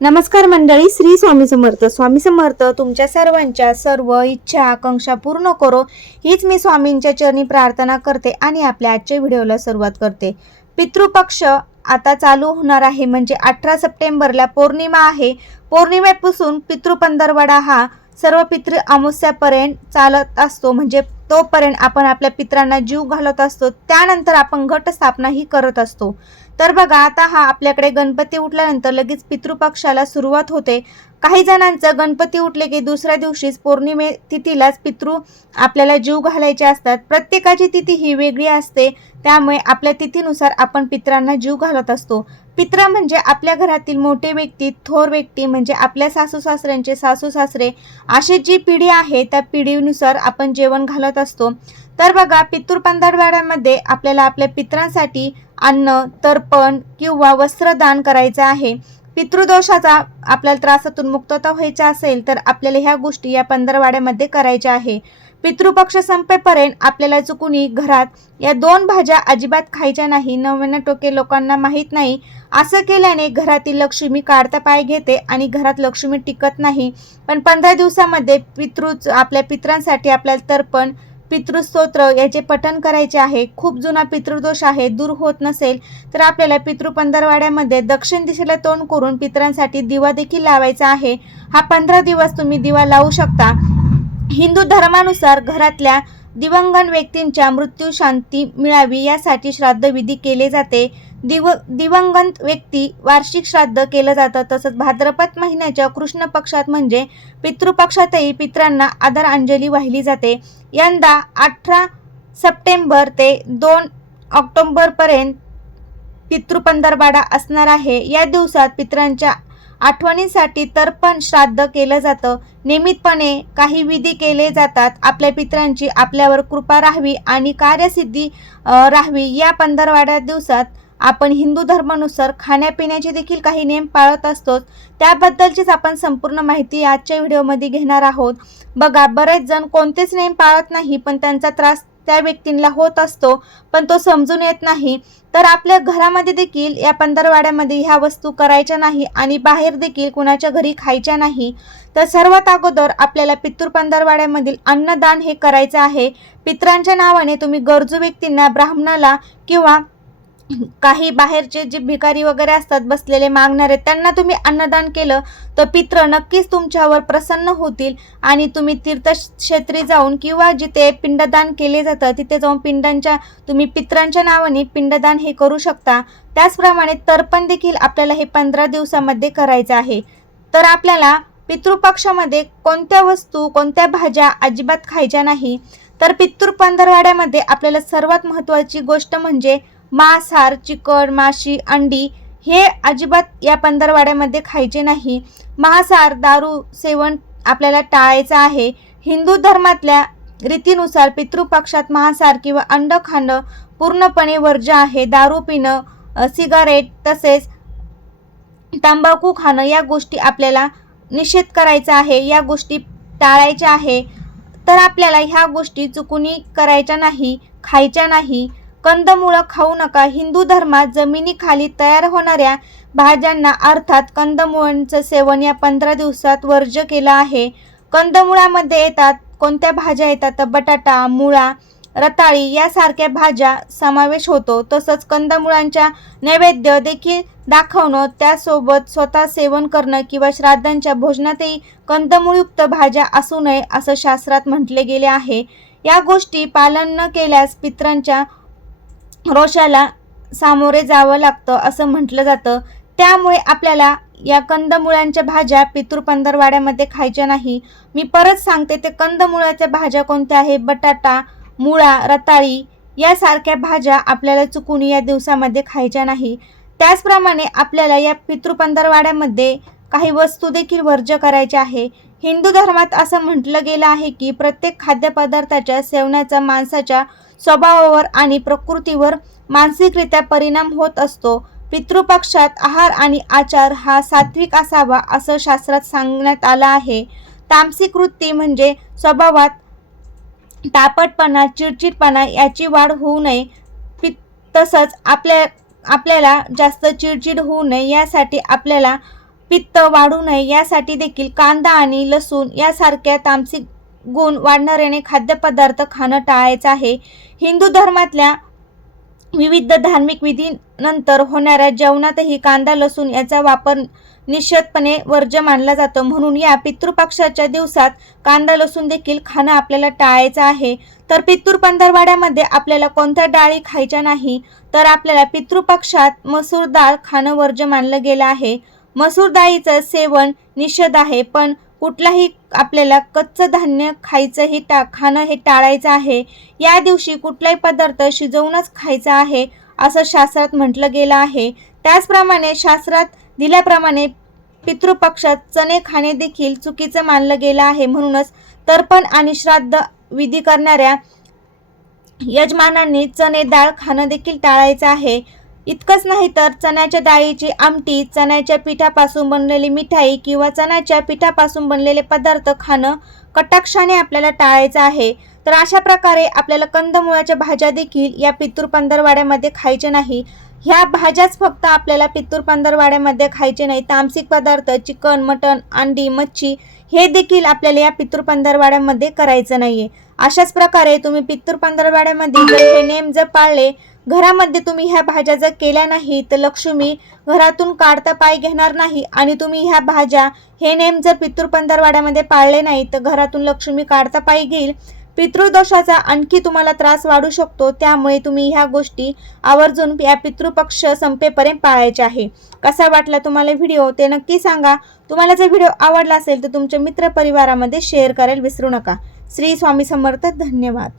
नमस्कार मंडळी, श्री स्वामी समर्थ. स्वामी समर्थ तुमच्या सर्वांच्या सर्व इच्छा आकांक्षा पूर्ण करो, हीच मी स्वामींच्या चरणी प्रार्थना करते आणि आपल्या आजच्या व्हिडिओला सुरुवात करते. पितृपक्ष आता चालू होणार आहे, म्हणजे 18 सप्टेंबरला पौर्णिमा आहे. पौर्णिमेपासून पितृपंधरवडा हा सर्व पितृ अमावस्यापर्यंत चालत असतो, म्हणजे तोपर्यंत आपण आपल्या पितरांना जीव घालत असतो. त्यानंतर आपण घटस्थापना ही करत असतो. तर बघा, आता हा आपल्याकडे गणपती उठल्यानंतर लगेच पितृपक्षाला सुरुवात होते. काही जणांचं गणपती उठले की दुसऱ्या दिवशीच पौर्णिमे तिथीलाच पितृ आपल्याला जीव घालायचे असतात. प्रत्येकाची तिथी ही वेगळी असते, त्यामुळे आपल्या तिथीनुसार आपण पितरांना जीव घालत असतो. पित्र म्हणजे आपल्या घरातील मोठे व्यक्ती, थोर व्यक्ती, म्हणजे आपल्या सासू सासऱ्यांचे सासू सासरे, अशी जी पिढी आहे त्या पिढीनुसार आपण जेवण घालत असतो. तर बघा, पितृपंधरवड्यामध्ये आपल्याला आपल्या पितरांसाठी अन्न, तर्पण किंवा वस्त्रदान करायचं आहे. पितृदोषाचा आपल्याला त्रासातून मुक्तता व्हायची असेल तर आपल्याला ह्या गोष्टी या पंधरवड्यामध्ये करायच्या आहे. पितृपक्ष संपेपर्यंत आपल्याला चुकूनही घरात या 2 भाज्या अजिबात खायच्या नाही. 99% लोकांना माहीत नाही. असं केल्याने घरातील लक्ष्मी काढता पाय घेते आणि घरात लक्ष्मी टिकत नाही. पण 15 दिवसामध्ये आपल्या पितरांसाठी आपल्याला तर्पण, पितृस्तोत्र याचे पठण करायचे आहे. खूप जुना पितृदोष आहे, दूर होत नसेल तर आपल्याला पितृपंधरवड्यामध्ये दक्षिण दिशेला तोंड करून पितरांसाठी दिवा देखील लावायचा आहे. हा 15 दिवस तुम्ही दिवा लावू शकता. हिंदू धर्मानुसार घरातल्या दिवंगत व्यक्तींच्या मृत्यू शांती मिळावी यासाठी श्राद्धविधी केले जाते. दिवंगत व्यक्ती वार्षिक श्राद्ध केलं जातं. तसंच भाद्रपद महिन्याच्या कृष्ण पक्षात म्हणजे पितृपक्षातही पितरांना आदरांजली वाहिली जाते. यंदा 18 सप्टेंबर ते 2 ऑक्टोबरपर्यंत पितृपंधरवडा असणार आहे. या दिवसात पितरांच्या आठवणीसाठी तर्पण श्राद्ध केलं जातं. नियमितपणे काही विधी केले जातात. आपल्या पितरांची आपल्यावर कृपा राहावी आणि कार्यसिद्धी राहावी. या पंधरवड्या दिवसात आपण हिंदू धर्मानुसार खाण्यापिण्याचे देखील काही नियम पाळत असतो. त्याबद्दलचीच आपण संपूर्ण माहिती आजच्या व्हिडिओमध्ये घेणार आहोत. बघा, बरेच जण कोणतेच नियम पाळत नाही, पण त्यांचा त्रास त्या व्यक्तींना होत असतो, पण तो समजून येत नाही. तर आपल्या घरामध्ये देखील या पंधरवड्यामध्ये ह्या वस्तू करायच्या नाही आणि बाहेर देखील कुणाच्या घरी खायच्या नाही. तर सर्वात अगोदर आपल्याला पितृपंधरवड्यामधील अन्नदान हे करायचं आहे. पितरांच्या नावाने तुम्ही गरजू व्यक्तींना, ब्राह्मणाला किंवा काही बाहेरचे जे भिकारी वगैरे असतात बसलेले मागणारे, त्यांना तुम्ही अन्नदान केलं तर पित्र नक्कीच तुमच्यावर प्रसन्न होतील आणि तुम्ही तीर्थक्षेत्री जाऊन किंवा जिथे पिंडदान केले जातं तिथे जाऊन तुम्ही पितरांच्या नावाने पिंडदान हे करू शकता. त्याचप्रमाणे तर्पण देखील आपल्याला हे 15 दिवसामध्ये करायचं आहे. तर आपल्याला पितृपक्षामध्ये कोणत्या वस्तू, कोणत्या भाज्या अजिबात खायच्या नाही. तर पितृपंधरवड्यामध्ये आपल्याला सर्वात महत्त्वाची गोष्ट म्हणजे मांसाहार, चिकन, माशी, अंडी हे अजिबात या पंधरवड्यामध्ये खायचे नाही. मांसाहार, दारू सेवन आपल्याला टाळायचं आहे. हिंदू धर्मातल्या रीतीनुसार पितृपक्षात मांसाहार किंवा अंड खाणं पूर्णपणे वर्ज्य आहे. दारू पिणं, सिगारेट तसेच तंबाखू खाणं या गोष्टी आपल्याला निषेध करायचा आहे. या गोष्टी टाळायच्या आहे. तर आपल्याला ह्या गोष्टी चुकूनही करायच्या नाही, खायच्या नाही. कंदमुळं खाऊ नका. हिंदू धर्मात जमिनीखाली तयार होणाऱ्या भाज्यांना अर्थात कंदमुळांचं सेवन या 15 दिवसात वर्ज्य केलं आहे. कंदमुळामध्ये येतात कोणत्या भाज्या येतात तर बटाटा, मुळा, रताळी यासारख्या भाज्या समावेश होतो. तसंच कंदमुळांच्या नैवेद्य देखील दाखवणं, त्यासोबत स्वतः सेवन करणं किंवा श्राद्धांच्या भोजनातही कंदमुळयुक्त भाज्या असू नये असं शास्त्रात म्हटले गेले आहे. या गोष्टी पालन न केल्यास पितरांच्या रोषाला सामोरे जावं लागतं असं म्हटलं जातं. त्यामुळे आपल्याला या कंदमुळांच्या भाज्या पितृपंधरवड्यामध्ये खायच्या नाही. मी परत सांगते, ते कंदमुळाच्या भाज्या कोणत्या आहे? बटाटा, मुळा, रताळी यासारख्या भाज्या आपल्याला चुकून या दिवसामध्ये खायच्या नाही. त्याचप्रमाणे आपल्याला या पितृपंधरवड्यामध्ये काही वस्तू देखील वर्ज्य करायच्या आहे. हिंदू धर्मात असं म्हटलं गेलं आहे की प्रत्येक खाद्यपदार्थाच्या सेवनाचा माणसाच्या स्वभावावर आणि प्रकृतीवर मानसिकरित्या परिणाम होत असतो. पितृपक्षात आहार आणि आचार हा सात्विक असावा असं शास्त्रात सांगण्यात आलं आहे. तामसिक वृत्ती म्हणजे स्वभावात तापटपणा, चिडचिडपणा याची वाढ होऊ नये. तसंच आपल्याला जास्त चिडचिड होऊ नये यासाठी आपल्याला पित्त वाढू नये यासाठी देखील कांदा आणि लसूण यासारख्या तामसिक गुण वाढणाऱ्याने खाद्यपदार्थ खाणं टाळायचं आहे. हिंदू धर्मातल्या विविध धार्मिक विधीनंतर होणाऱ्या जेवणातही कांदा लसूण याचा वापर निश्चितपणे वर्ज्य मानला जातो. म्हणून या पितृपक्षाच्या दिवसात कांदा लसूण देखील खाणं आपल्याला टाळायचं आहे. तर पितृ पंधरवड्यामध्ये आपल्याला कोणत्या डाळी खायच्या नाही, तर आपल्याला पितृपक्षात मसूर डाळ खाणं वर्ज्य मानलं गेलं आहे. मसूर डाळीचं सेवन निषेध आहे, पण कुठलाही आपल्याला कच्चं धान्य खाणं हे टाळायचं आहे. या दिवशी कुठलाही पदार्थ शिजवूनच खायचा आहे असं शास्त्रात म्हटलं गेलं आहे. त्याचप्रमाणे शास्त्रात दिल्याप्रमाणे पितृपक्षात चणे खाणे देखील चुकीचं मानलं गेलं आहे. म्हणूनच तर्पण आणि श्राद्ध विधी करणाऱ्या यजमानांनी चणे डाळ खाणं देखील टाळायचं आहे. इतकंच नाही तर चण्याच्या डाळीची आमटी, चण्याच्या पिठापासून बनलेली मिठाई किंवा चण्याच्या पिठापासून बनलेले पदार्थ खाणं कटाक्षाने आपल्याला टाळायचं आहे. तर अशा प्रकारे आपल्याला कंदमुळाच्या भाज्या देखील या पितृ पंधरवड्यामध्ये खायचे नाही. ह्या भाज्याच फक्त आपल्याला पितृ पंधरवड्यामध्ये खायचे नाही. तामसिक पदार्थ चिकन, मटण, अंडी, मच्छी हे देखील आपल्याला या पितृ पंधरवड्यामध्ये करायचं नाहीये. अशाच प्रकारे तुम्ही पितृ पंधरवड्यामध्ये जर हे नेम जर पाळले, घरामध्ये तुम्ही ह्या भाज्या जर केल्या नाही तर लक्ष्मी घरातून काढता पाय घेणार नाही. आणि तुम्ही ह्या भाज्या हे नेम जर पितृ पंधरवड्यामध्ये पाळले नाही तर घरातून लक्ष्मी काढता पाय घेईल. पितृदोषाचा आणखी तुम्हाला त्रास वाढू शकतो. त्यामुळे तुम्ही ह्या गोष्टी आवर्जून या पितृपक्ष संपेपर्यंत पाळायचे आहे. कसा वाटला तुम्हाला व्हिडिओ ते नक्की सांगा. तुम्हाला जर व्हिडिओ आवडला असेल तर तुमच्या मित्रपरिवारामध्ये शेअर करायला विसरू नका. श्री स्वामी समर्थ. धन्यवाद.